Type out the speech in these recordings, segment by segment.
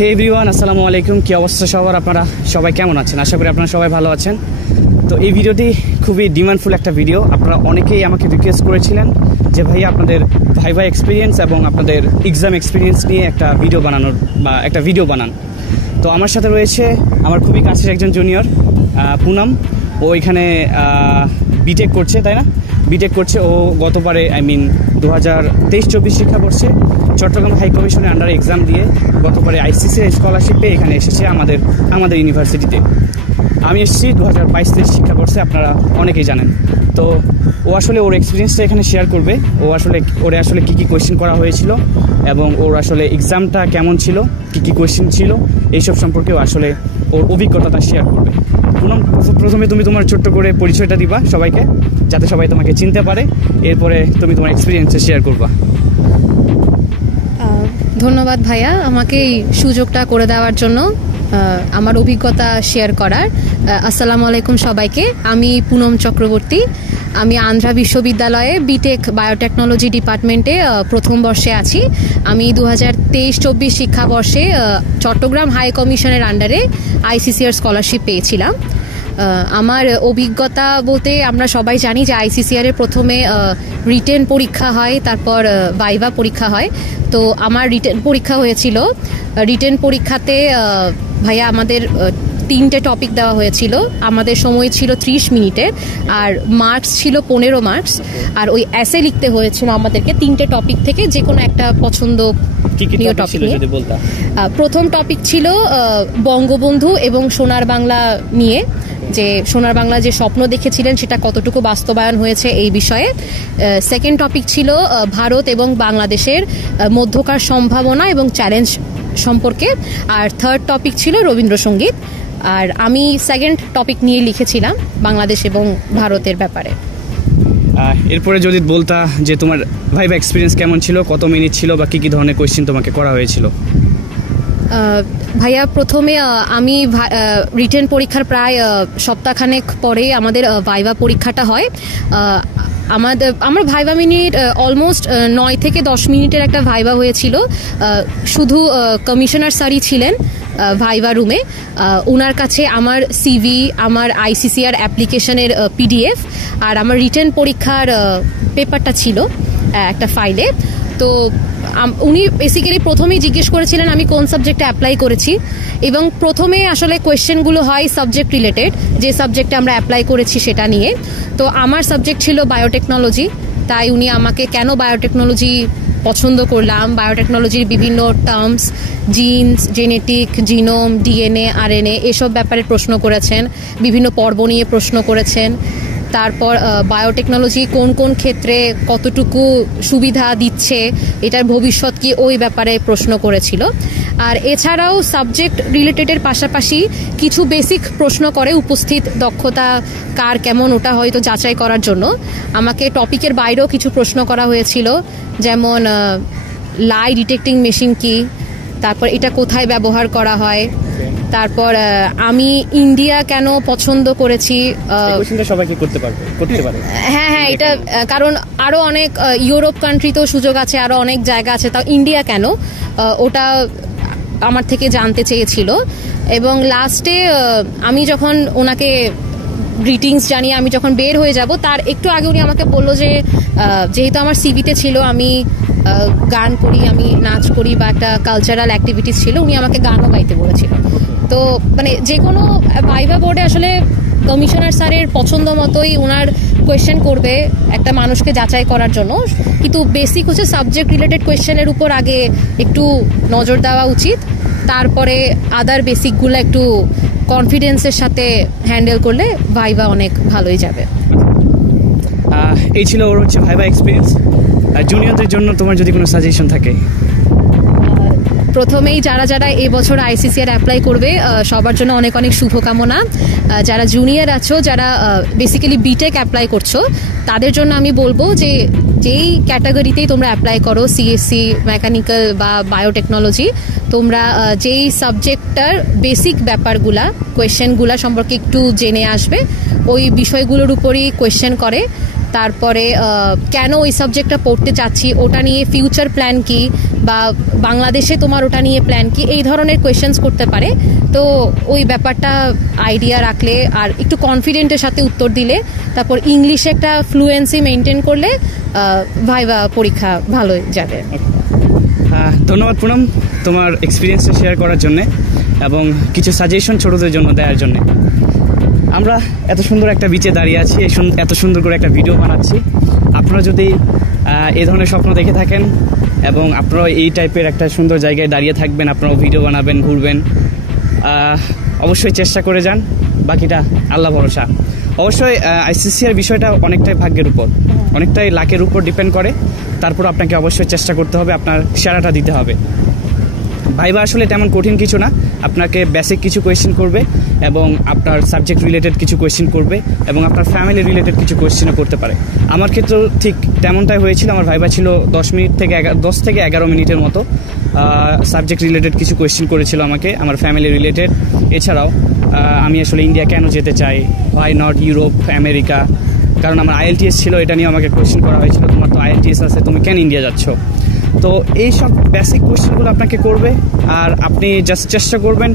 হে everyone, আসসালামু আলাইকুম। কী অবস্থা সবার? আপনারা সবাই কেমন আছেন? আশা করি আপনারা সবাই ভালো আছেন। তো এই ভিডিওটি খুবই ডিমান্ডফুল একটা ভিডিও। আপনারা অনেকেই আমাকে রিকোয়েস্ট করেছিলেন যে ভাই আপনাদের ভাইভা এক্সপিরিয়েন্স এবং আপনাদের এক্সাম এক্সপিরিয়েন্স নিয়ে একটা ভিডিও বানান। তো আমার সাথে রয়েছে আমার খুবই কাছের একজন জুনিয়র পুনম। ও এখানে বিটেক করছে, তাই না? বিটেক করছে ও গতবারে 2023-24 শিক্ষাবর্ষে চট্টগ্রাম হাই কমিশনের আন্ডারে এক্সাম দিয়ে গতবারে আইসিসি স্কলারশিপ পেয়ে এখানে এসেছে আমাদের ইউনিভার্সিটিতে। আমি এসেছি 2022-23 শিক্ষাবর্ষে, আপনারা অনেকেই জানেন। তো ও আসলে ওর এক্সপিরিয়েন্সটা এখানে শেয়ার করবে। ওর আসলে কী কোয়েশ্চেন করা হয়েছিল এবং ওর আসলে এক্সামটা কেমন ছিল, কী কোয়েশ্চেন ছিল, এইসব সম্পর্কেও আসলে ওর অভিজ্ঞতাটা শেয়ার করবে। প্রথমে তুমি তোমার ছোট্ট করে পরিচয়টা দিবা সবাইকে, যাতে সবাই তোমাকে চিনতে পারে। এরপরে তুমি তোমার এক্সপিরিয়েন্সটা শেয়ার করবা। ধন্যবাদ ভাইয়া আমাকে এই সুযোগটা করে দেওয়ার জন্য, আমার অভিজ্ঞতা শেয়ার করার। আসসালামু আলাইকুম সবাইকে। আমি পুনম চক্রবর্তী। আমি আন্ধ্রা বিশ্ববিদ্যালয়ে বিটেক বায়োটেকনোলজি ডিপার্টমেন্টে প্রথম বর্ষে আছি। আমি 2023-24 শিক্ষাবর্ষে চট্টগ্রাম হাই কমিশনের আন্ডারে আইসিসিআর স্কলারশিপ পেয়েছিলাম। আমার অভিজ্ঞতা বলতে আমরা সবাই জানি যে আইসিসিআর-এর প্রথমে রিটেন পরীক্ষা হয়, তারপর ভাইভা পরীক্ষা হয়। তো আমার রিটেন পরীক্ষা হয়েছিল। রিটেন পরীক্ষাতে ভাইয়া আমাদের 3টে টপিক দেওয়া হয়েছিল। আমাদের সময় ছিল 30 মিনিটের, আর মার্কস ছিল 15 মার্কস। আর ওই এসে লিখতে হয়েছিল আমাদেরকে 3টে টপিক থেকে যে কোনো একটা পছন্দনীয় টপিক নিয়ে। প্রথম টপিক ছিল বঙ্গবন্ধু এবং সোনার বাংলা নিয়ে, যে সোনার বাংলা যে স্বপ্ন দেখেছিলেন সেটা কতটুকু বাস্তবায়ন হয়েছে এই বিষয়ে। সেকেন্ড টপিক ছিল ভারত এবং বাংলাদেশের মধ্যকার সম্ভাবনা এবং চ্যালেঞ্জ সম্পর্কে। আর থার্ড টপিক ছিল রবীন্দ্রসঙ্গীত। আর আমি সেকেন্ড টপিক নিয়ে লিখেছিলাম বাংলাদেশ এবং ভারতের ব্যাপারে। এরপরে যদি বলতা যে তোমার ভাইভা এক্সপিরিয়েন্স কেমন ছিল, কত মিনিট ছিল, বা কী ধরনের কোয়েশ্চেন তোমাকে করা হয়েছিল? ভাইয়া প্রথমে আমি রিটেন পরীক্ষার প্রায় সপ্তাহখানেক পরে আমাদের ভাইভা পরীক্ষাটা হয়। আমার ভাইভা মিনিট অলমোস্ট 9 থেকে 10 মিনিটের একটা ভাইভা হয়েছিল। শুধু কমিশনার স্যারই ছিলেন ভাইভা রুমে। ওনার কাছে আমার সিভি, আমার আইসিসিআর অ্যাপ্লিকেশনের পিডিএফ আর আমার রিটেন পরীক্ষার পেপারটা ছিল একটা ফাইলে। তো উনি বেসিক্যালি প্রথমেই জিজ্ঞেস করেছিলেন আমি কোন সাবজেক্টে অ্যাপ্লাই করেছি, এবং প্রথমে আসলে কোয়েশ্চেনগুলো হয় সাবজেক্ট রিলেটেড, যে সাবজেক্টে আমরা অ্যাপ্লাই করেছি সেটা নিয়ে। তো আমার সাবজেক্ট ছিল বায়োটেকনোলজি, তাই উনি আমাকে কেন বায়োটেকনোলজি পছন্দ করলাম, বায়োটেকনোলজির বিভিন্ন terms, genes, genetic, genome, DNA, RNA এসব ব্যাপারে প্রশ্ন করেছেন, বিভিন্ন পর্ব নিয়ে প্রশ্ন করেছেন। তারপর বায়োটেকনোলজি কোন কোন ক্ষেত্রে কতটুকু সুবিধা দিচ্ছে, এটার ভবিষ্যৎ কি, ওই ব্যাপারে প্রশ্ন করেছিল। আর এছাড়াও সাবজেক্ট রিলেটেডের পাশাপাশি কিছু বেসিক প্রশ্ন করে, উপস্থিত দক্ষতা কার কেমন ওটা হয়তো যাচাই করার জন্য। আমাকে টপিকের বাইরেও কিছু প্রশ্ন করা হয়েছিল, যেমন লাই ডিটেক্টিং মেশিন কি, তারপর এটা কোথায় ব্যবহার করা হয়, তারপর আমি ইন্ডিয়া কেন পছন্দ করেছি। সবাইকে করতে পারে। হ্যাঁ, এটা কারণ আরো অনেক ইউরোপ কান্ট্রিতেও সুযোগ আছে, আরো অনেক জায়গা আছে, তাও ইন্ডিয়া কেন, ওটা আমার থেকে জানতে চেয়েছিল। এবং লাস্টে আমি যখন ওনাকে গ্রিটিংস জানিয়ে আমি যখন বের হয়ে যাব, তার একটু আগে উনি আমাকে বললো যে যেহেতু আমার সিভিতে ছিল আমি গান করি, আমি নাচ করি, বা একটা কালচারাল অ্যাক্টিভিটিস ছিল, উনি আমাকে গানও গাইতে বলেছিল। তো মানে যে কোনো ভাইভা বোর্ডে আসলে কমিশনার স্যারের পছন্দ মতোই ওনার কোয়েশ্চেন করবে একটা মানুষকে যাচাই করার জন্য, কিন্তু বেসিক হচ্ছে সাবজেক্ট রিলেটেড কোয়েশ্চেনের উপর আগে একটু নজর দেওয়া উচিত। তারপরে আদার বেসিকগুলো একটু কনফিডেন্সের সাথে হ্যান্ডেল করলে ভাইভা অনেক ভালোই যাবে। এই ছিল ওর ভাইভা এক্সপিরিয়েন্স। জুনিয়রদের জন্য তোমার যদি কোনো সাজেশন থাকে? প্রথমেই যারা এবছর আইসিসিআর অ্যাপ্লাই করবে সবার জন্য অনেক অনেক শুভকামনা। যারা জুনিয়র আছো, যারা বেসিক্যালি বিটেক অ্যাপ্লাই করছো, তাদের জন্য আমি বলবো যে যেই ক্যাটাগরিতেই তোমরা অ্যাপ্লাই করো, সিএসসি, মেকানিক্যাল বা বায়োটেকনোলজি, তোমরা যেই সাবজেক্টটার বেসিক কোয়েশ্চেনগুলা সম্পর্কে একটু জেনে আসবে। ওই বিষয়গুলোর উপরই কোয়েশ্চেন করে, তারপরে কেন ওই সাবজেক্টটা পড়তে চাচ্ছি, ওটা নিয়ে ফিউচার প্ল্যান কি, বা বাংলাদেশে তোমার ওটা নিয়ে প্ল্যান কি, এই ধরনের কোয়েশ্চেন্স করতে পারে। তো ওই ব্যাপারটা আইডিয়া রাখলে আর একটু কনফিডেন্টের সাথে উত্তর দিলে, তারপর ইংলিশে একটা ফ্লুয়েন্সি মেনটেন করলে ভাইভা পরীক্ষা ভালো যাবে। ধন্যবাদ পুনম তোমার এক্সপিরিয়েন্সটা শেয়ার করার জন্যে এবং কিছু সাজেশন ছোটদের জন্য দেওয়ার জন্য। আমরা এত সুন্দর একটা বিচে দাঁড়িয়ে আছি, এত সুন্দর করে একটা ভিডিও বানাচ্ছি। আপনারা যদি এই ধরনের স্বপ্ন দেখে থাকেন এবং আপনারা এই টাইপের একটা সুন্দর জায়গায় দাঁড়িয়ে থাকবেন, আপনারাও ভিডিও বানাবেন, ঘুরবেন, অবশ্যই চেষ্টা করে যান। বাকিটা আল্লাহ ভরসা। অবশ্যই আইসিসিআর বিষয়টা অনেকটাই ভাগ্যের উপর, অনেকটাই লাকের উপর ডিপেন্ড করে। তারপর আপনাকে অবশ্যই চেষ্টা করতে হবে, আপনার সেরাটা দিতে হবে। ভাইবা আসলে তেমন কঠিন কিছু না, আপনাকে বেসিক কিছু কোয়েশ্চেন করবে এবং আপনার সাবজেক্ট রিলেটেড কিছু কোয়েশ্চেন করবে এবং আপনার ফ্যামিলি রিলেটেড কিছু কোয়েশ্চেনও করতে পারে। আমার ক্ষেত্রেও ঠিক তেমনটাই হয়েছিল। আমার ভাইবা ছিল 10 থেকে 11 মিনিটের মতো। সাবজেক্ট রিলেটেড কিছু কোয়েশ্চেন করেছিল আমাকে, আমার ফ্যামিলি রিলেটেড। এছাড়াও আমি আসলে ইন্ডিয়া কেন যেতে চাই, হোয়াই নট ইউরোপ, আমেরিকা, কারণ আমার IELTS ছিল, এটা নিয়ে আমাকে কোয়েশ্চেন করা হয়েছিল, তোমার তো IELTS আছে, তুমি কেন ইন্ডিয়া যাচ্ছ। তো এই সব বেসিক কোয়েশ্চেনগুলো আপনাকে করবে আর আপনি জাস্ট চেষ্টা করবেন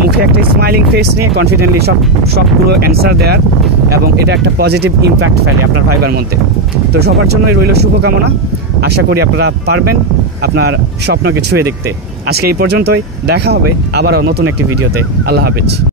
মুখে একটা স্মাইলিং ফেস নিয়ে কনফিডেন্টলি সবগুলো অ্যান্সার দেওয়ার, এবং এটা একটা পজিটিভ ইম্প্যাক্ট ফেলে আপনার ভাইবার মধ্যে। তো সবার জন্যই রইল শুভকামনা। আশা করি আপনারা পারবেন আপনার স্বপ্নকে ছুঁয়ে দেখতে। আজকে এই পর্যন্তই, দেখা হবে আবারও নতুন একটি ভিডিওতে। আল্লাহ হাফেজ।